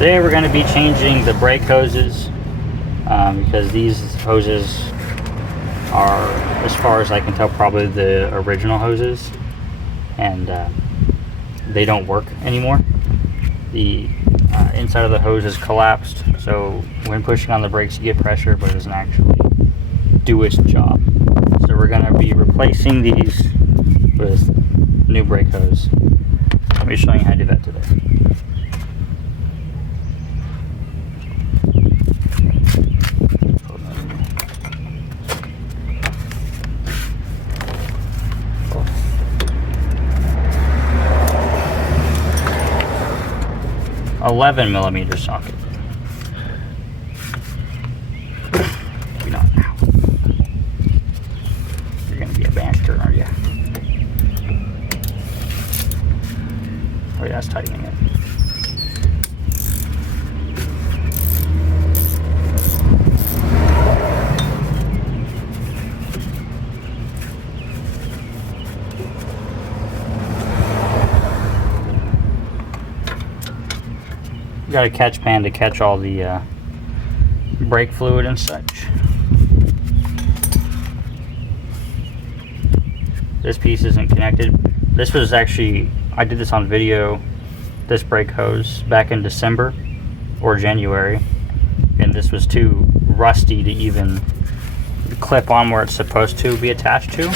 Today we're going to be changing the brake hoses because these hoses are, as far as I can tell, probably the original hoses, and they don't work anymore. The inside of the hose is collapsed, so when pushing on the brakes you get pressure, but it doesn't actually do its job. So we're going to be replacing these with new brake hose. I'll be showing you how to do that today. Oh. 11mm socket. Maybe not now. You're gonna be a bastard, aren't you? Oh yeah, that's tightening it. Got a catch pan to catch all the brake fluid and such. This piece isn't connected. This was actually, I did this on video, this brake hose, back in December or January, and this was too rusty to even clip on where it's supposed to be attached to.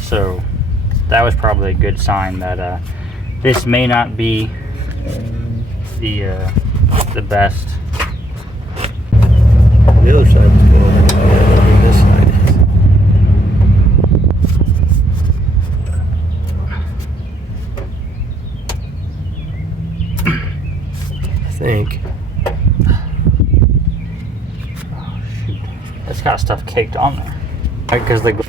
So that was probably a good sign that this may not be the best. The other side was going on this side. I think. Oh shoot. It's got stuff caked on there. Right, because they go.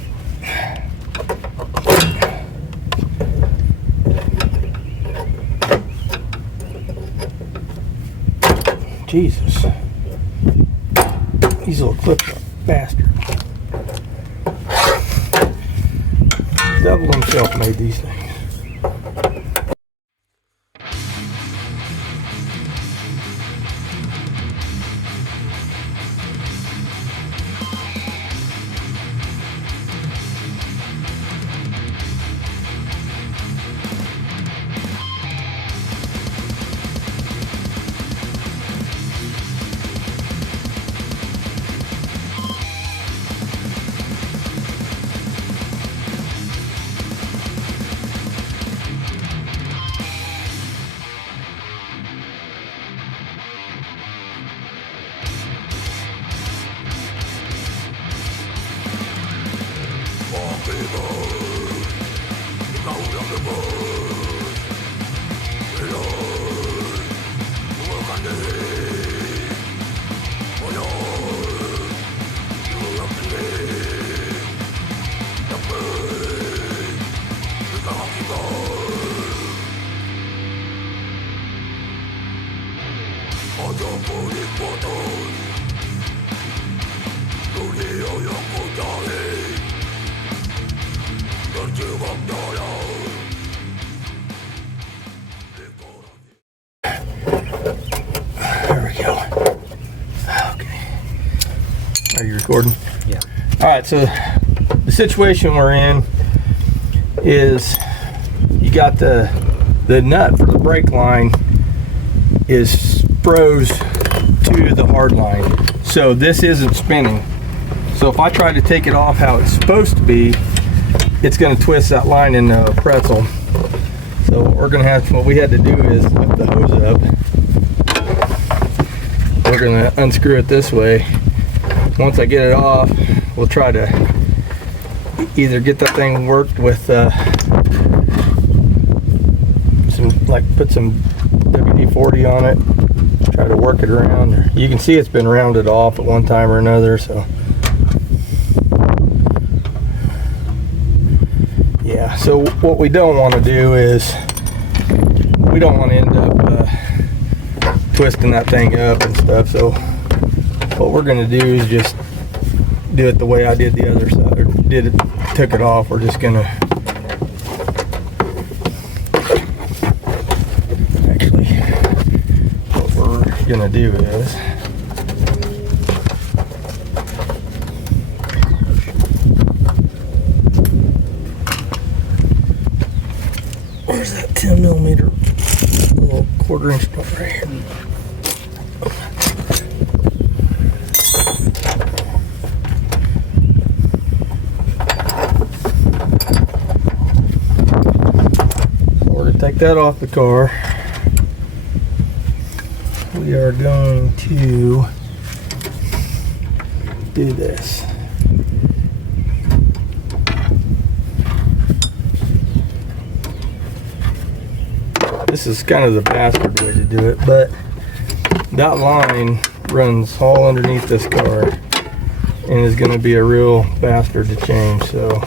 Jesus. These little clips are bastards. Devil himself made these things. There we go. Okay. Are you recording? Yeah. Alright, so the situation we're in is you got the nut for the brake line is froze to the hard line. So this isn't spinning. So if I try to take it off how it's supposed to be, it's going to twist that line into a pretzel. So what we had to do is lift the hose up. We're going to unscrew it this way. Once I get it off, we'll try to either get that thing worked with put some WD-40 on it, try to work it around. You can see it's been rounded off at one time or another, so yeah. So what we don't want to do is we don't want to end up twisting that thing up and stuff. So what we're going to do is just do it the way I did the other side, or took it off. We're just going to actually, what we're gonna do is where's that 10 millimeter little 1/4 inch nut right here? Take that off the car. We are going to do this. This is kind of the bastard way to do it, but that line runs all underneath this car and is going to be a real bastard to change. So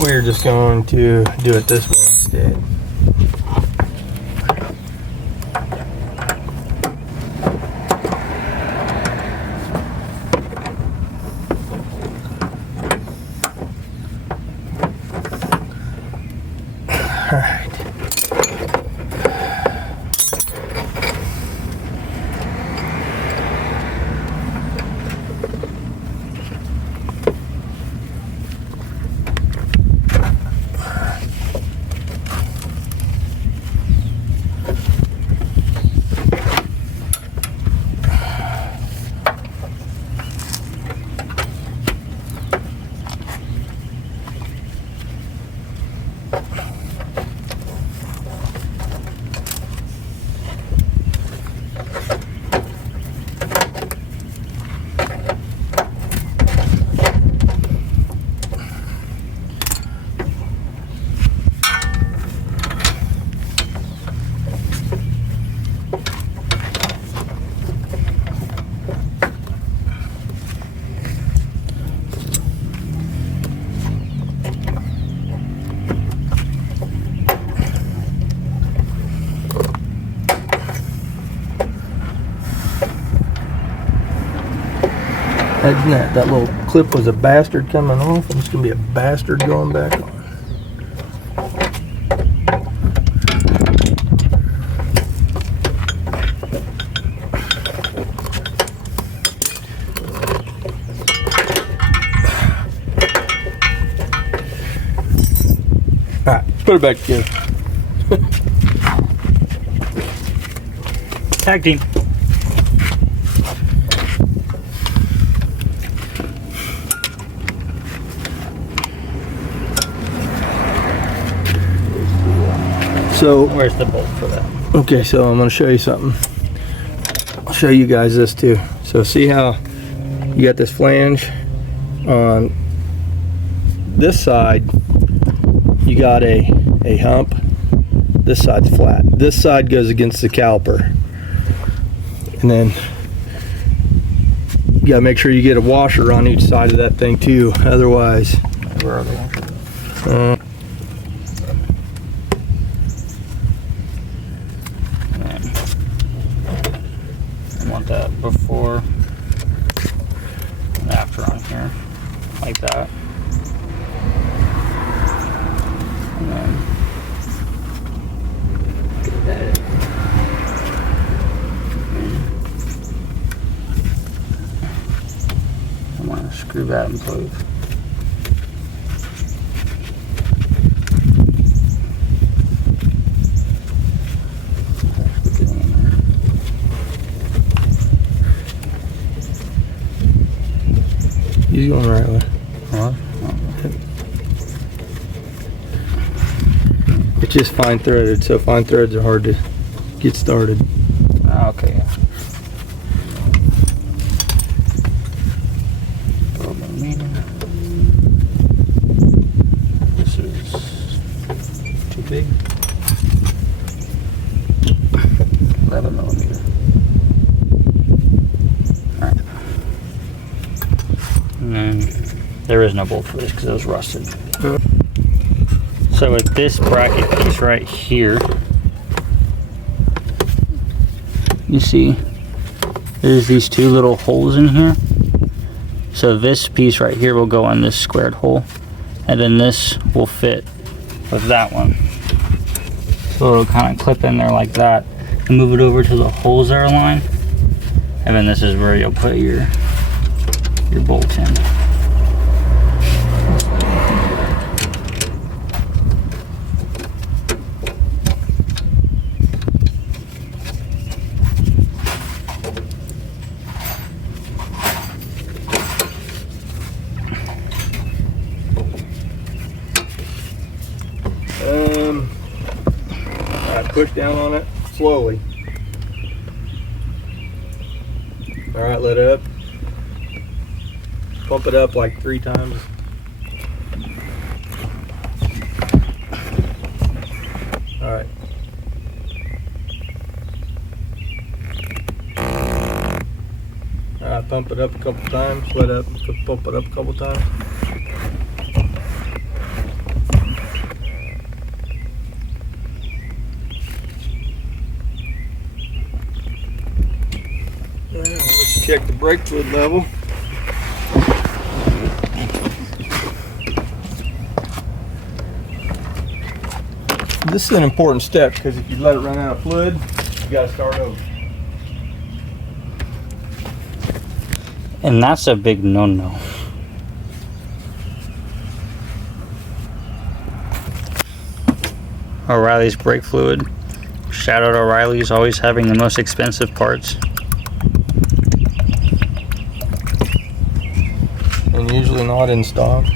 we're just going to do it this way instead. All right. Imagine that. That little clip was a bastard coming off, and it's going to be a bastard going back on. Alright, put it back together. Tag team. So where's the bolt for that? Okay, so I'm going to show you something. I'll show you guys this too. So see how you got this flange on this side, you got a hump. This side's flat. This side goes against the caliper. And then you gotta make sure you get a washer on each side of that thing too. Otherwise, Where are the washers? I want that before and after on here, like that. And then get that. I want to screw that in place. he's going the right way. What? It's just fine threaded, so fine threads are hard to get started. Okay. Yeah. This is too big. 11 millimeter. Alright. And then there is no bolt for this because it was rusted. So with this bracket piece right here, you see there's these two little holes in here. So this piece right here will go in this squared hole, and then this will fit with that one. So it'll kind of clip in there like that. and move it over to the holes that are aligned. And then this is where you'll put your bolt in. All right, push down on it slowly. All right, let up. Pump it up like 3 times. All right. All right, pump it up a couple times. Let up, pump it up a couple times. All right, let's check the brake fluid level. This is an important step because if you let it run out of fluid, you got to start over. And that's a big no-no. O'Reilly's brake fluid. Shout out O'Reilly's, always having the most expensive parts. And usually not in stock.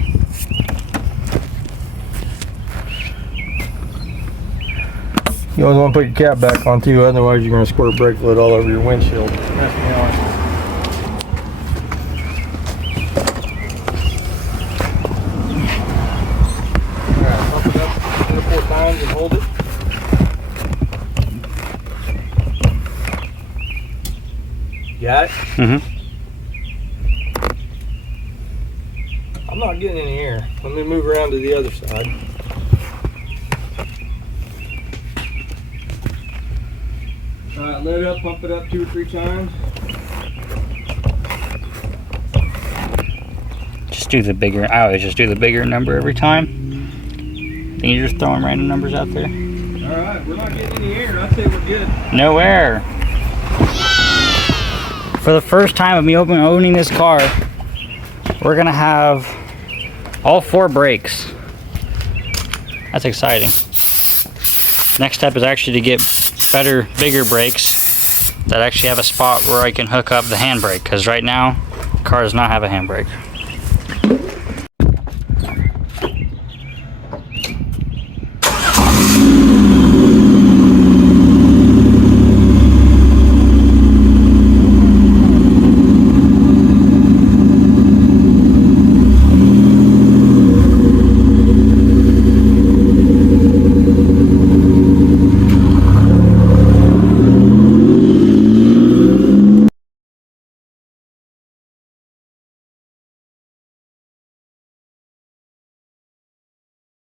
You always want to put your cap back on too, otherwise you're going to squirt brake fluid all over your windshield. That's me on. Alright, pump it up 3 or 4 times and hold it. Got it? Mm-hmm. I'm not getting any air. Let me move around to the other side. Alright, let it up, pump it up 2 or 3 times. Just do the bigger, I always just do the bigger number every time. I think you're just throwing random numbers out there. Alright, we're not getting any air. I'd say we're good. No air. For the first time of me owning this car, we're gonna have all 4 brakes. That's exciting. Next step is actually to get better, bigger brakes that actually have a spot where I can hook up the handbrake, because right now the car does not have a handbrake.